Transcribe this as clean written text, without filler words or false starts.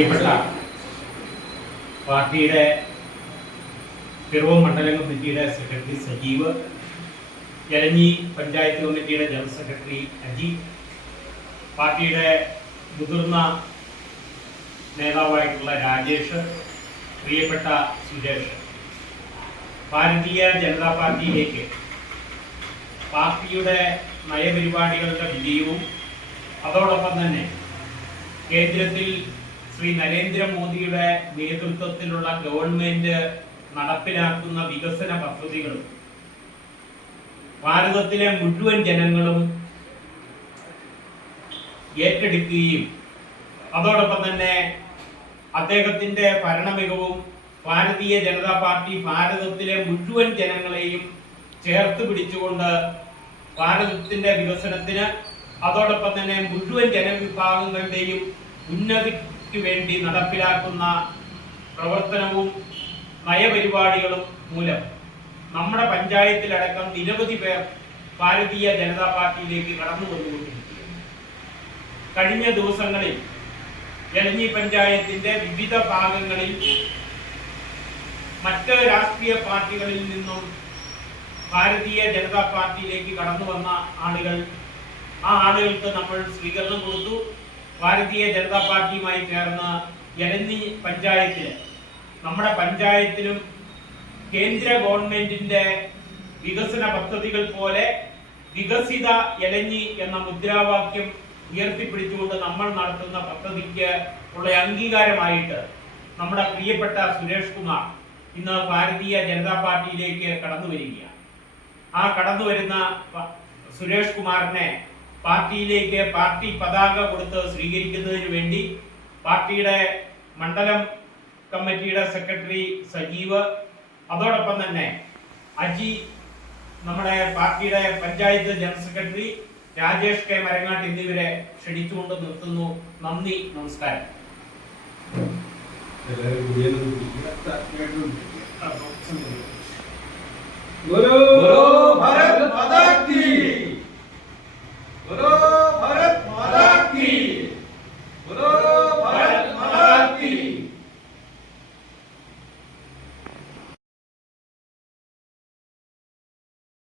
പ്രിയപ്പെട്ട പാർട്ടിയുടെ പിറവം മണ്ഡലം കമ്മിറ്റിയുടെ സെക്രട്ടറി സജീവ്, എലഞ്ഞി പഞ്ചായത്ത് കമ്മിറ്റിയുടെ ജനറൽ സെക്രട്ടറി അജി, പാർട്ടിയുടെ മുതിർന്ന നേതാവായിട്ടുള്ള രാജേഷ്, പ്രിയപ്പെട്ട സുരേഷ്, ഭാരതീയ ജനതാ പാർട്ടിയിലേക്ക് പാർട്ടിയുടെ നയപരിപാടികളുടെ വിജയവും അതോടൊപ്പം തന്നെ കേന്ദ്രത്തിൽ ശ്രീ നരേന്ദ്രമോദിയുടെ നേതൃത്വത്തിലുള്ള ഗവൺമെന്റ് നടപ്പിലാക്കുന്ന വികസന പദ്ധതികളും ഭാരതത്തിലെ മുഴുവൻ ജനങ്ങളും ഏറ്റെടുക്കുകയും അതോടൊപ്പം തന്നെ അദ്ദേഹത്തിന്റെ ഭരണമികവും ഭാരതീയ ജനതാ പാർട്ടി ഭാരതത്തിലെ മുഴുവൻ ജനങ്ങളെയും ചേർത്ത് പിടിച്ചുകൊണ്ട് ഭാരതത്തിന്റെ വികസനത്തിന് അതോടൊപ്പം തന്നെ മുഴുവൻ ജനവിഭാഗങ്ങളുടെയും ഉന്നതിക്ക് വേണ്ടി നടപ്പിലാക്കുന്ന പ്രവർത്തനവും നയപരിപാടികളും മൂലം നമ്മുടെ പഞ്ചായത്തിലടക്കം നിരവധി പേർ ഭാരതീയ ജനതാ പാർട്ടിയിലേക്ക് കടന്നു വന്നുകൊണ്ടിരിക്കുകയാണ്. കഴിഞ്ഞ ദിവസങ്ങളിൽ എലഞ്ഞി പഞ്ചായത്തിന്റെ വിവിധ ഭാഗങ്ങളിൽ മറ്റ് രാഷ്ട്രീയ പാർട്ടികളിൽ നിന്നും ഭാരതീയ ജനതാ പാർട്ടിയിലേക്ക് കടന്നു വന്ന ആ ആളുകൾക്ക് നമ്മൾ സ്വീകരണം കൊടുത്തു. ഭാരതീയ ജനതാ പാർട്ടിയുമായി ചേർന്ന് എലഞ്ഞി പഞ്ചായത്തില് നമ്മുടെ പഞ്ചായത്തിലും കേന്ദ്ര ഗവൺമെന്റിന്റെ വികസന പദ്ധതികൾ പോലെ വികസിത എലഞ്ഞി എന്ന മുദ്രാവാക്യം ഉയർത്തിപ്പിടിച്ചുകൊണ്ട് നമ്മൾ നടത്തുന്ന പദ്ധതിക്ക് ഉള്ള അംഗീകാരമായിട്ട് നമ്മുടെ പ്രിയപ്പെട്ട സുരേഷ് കുമാർ ഇന്ന് ഭാരതീയ ജനതാ പാർട്ടിയിലേക്ക് കടന്നു വരികയാണ്. ആ കടന്നു വരുന്ന സുരേഷ് കുമാറിനെ പാർട്ടിയിലേക്ക് പാർട്ടി പതാക കൊടുത്ത് സ്വീകരിക്കുന്നതിന് വേണ്ടി പാർട്ടിയുടെ മണ്ഡലം കമ്മിറ്റിയുടെ സെക്രട്ടറി സജീവ്, അതോടൊപ്പം തന്നെ അജി, നമ്മുടെ പാർട്ടിയുടെ panchayat general secretary Rajesh K Marangattu എന്നിവരെ ക്ഷണിച്ചുകൊണ്ട് നിർത്തുന്നു. നന്ദി, നമസ്കാരം. ഓരോ